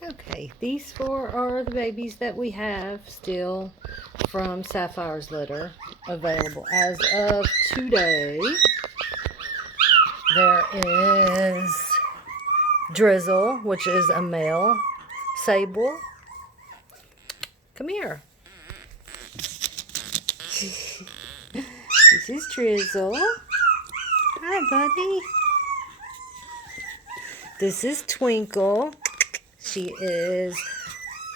Okay, these four are the babies that we have still from Sapphire's litter available as of today. There is Drizzle, which is a male. Sable, come here. This is Drizzle. Hi, buddy. This is Twinkle. She is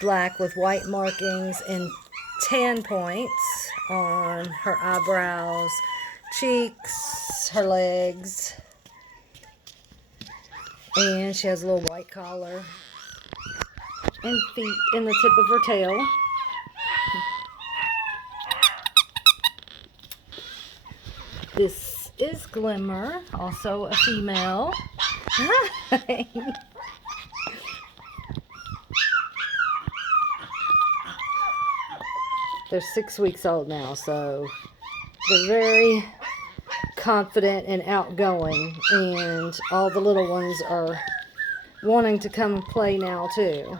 black with white markings and tan points on her eyebrows, cheeks, her legs. And she has a little white collar and feet in the tip of her tail. This is Glimmer, also a female. Hi. They're 6 weeks old now, so they're very confident and outgoing, and all the little ones are wanting to come and play now too.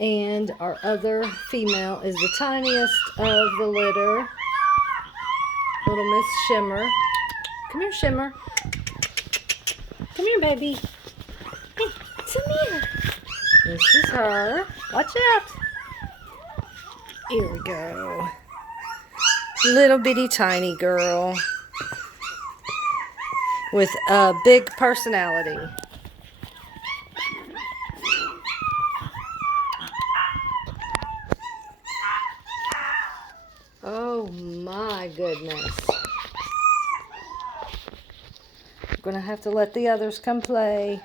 And our other female is the tiniest of the litter, little Miss Shimmer. Come here, Shimmer. Come here, baby. Hey, come here. This is her. Watch out. Here we go. Little bitty tiny girl with a big personality. Oh my goodness. I'm gonna have to let the others come play.